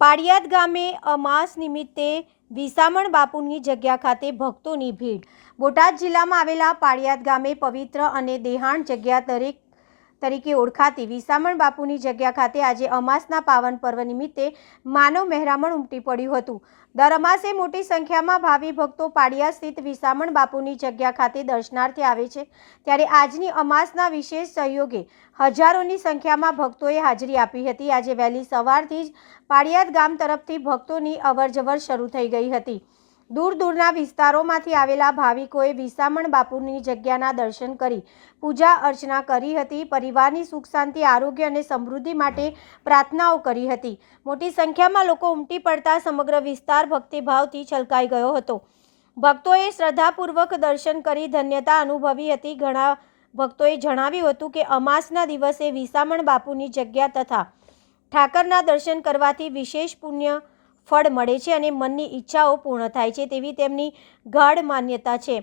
પાળિયાદ ગામે અમાસ નિમિત્તે વિસામણ બાપુની જગ્યા ખાતે ભક્તોની ભીડ। બોટાદ જિલ્લામાં આવેલા પાળિયાદ ગામે પવિત્ર અને દેહાણ જગ્યા તરીકે ઓળખાતી વિસામણ બાપુની જગ્યા ખાતે આજે અમાસના પાવન પર્વ નિમિત્તે માનવ મહેરામણ ઉમટી પડ્યું હતું। દર અમાસે મોટી સંખ્યામાં ભાવિ ભક્તો પાળિયાદ સ્થિત વિસામણ બાપુની જગ્યા ખાતે દર્શનાર્થે આવે છે, ત્યારે આજની અમાસના વિશેષ સહયોગે હજારોની સંખ્યામાં ભક્તોએ હાજરી આપી હતી। આજે વહેલી સવારથી જ પાળિયાદ ગામ તરફથી ભક્તોની અવરજવર શરૂ થઈ ગઈ હતી। દૂર દૂરના વિસ્તારોમાંથી આવેલા ભાવિકોએ વિસામણ બાપુની જગ્યાના દર્શન કરી પૂજા અર્ચના કરી હતી। પરિવારની સુખ શાંતિ, આરોગ્ય અને સમૃદ્ધિ માટે પ્રાર્થનાઓ કરી હતી। મોટી સંખ્યામાં લોકો ઉમટી પડતા સમગ્ર વિસ્તાર ભક્તિભાવથી છલકાઈ ગયો હતો। ભક્તોએ શ્રદ્ધાપૂર્વક દર્શન કરી ધન્યતા અનુભવી હતી। ઘણા ભક્તોએ જણાવ્યું હતું કે અમાસના દિવસે વિસામણ બાપુની જગ્યા તથા ઠાકરના દર્શન કરવાથી વિશેષ પુણ્ય ફળ મળે છે અને મનની ઈચ્છાઓ પૂર્ણ થાય છે તેવી તેમની ગાઢ માન્યતા છે।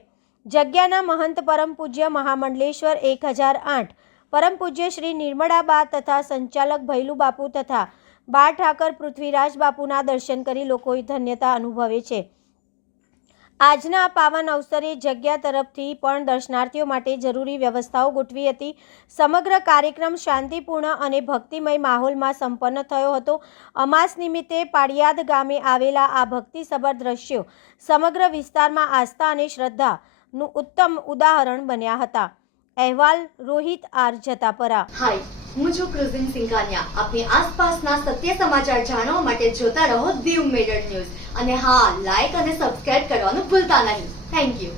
જગ્યાના મહંત પરમ પૂજ્ય મહામંડલેશ્વર 1008 પરમ પૂજ્ય શ્રી નિર્મળાબા તથા સંચાલક ભૈલુ બાપુ તથા બાળ ઠાકર પૃથ્વીરાજ બાપુના દર્શન કરી લોકો ધન્યતા અનુભવે છે। આજના આ પાવન અવસરે જગ્યા તરફથી પણ દર્શનાર્થીઓ માટે જરૂરી વ્યવસ્થાઓ ગોઠવી હતી। સમગ્ર કાર્યક્રમ શાંતિપૂર્ણ અને ભક્તિમય માહોલમાં સંપન્ન થયો હતો। અમાસ નિમિત્તે પાળિયાદ ગામે આવેલા આ ભક્તિસભર દ્રશ્યો સમગ્ર વિસ્તારમાં આસ્થા અને શ્રદ્ધાનું ઉત્તમ ઉદાહરણ બન્યા હતા। અહેવાલ રોહિત આર જતાપરા। હાય, હું છું ક્રુઝિન સિંઘાનિયા। આપની આસપાસના સત્ય સમાચાર જાણવા માટે જોતા રહો દીવ મિરર ન્યૂઝ અને હા, લાઈક અને સબસ્ક્રાઇબ કરવાનું ભૂલતા નહીં। Thank you.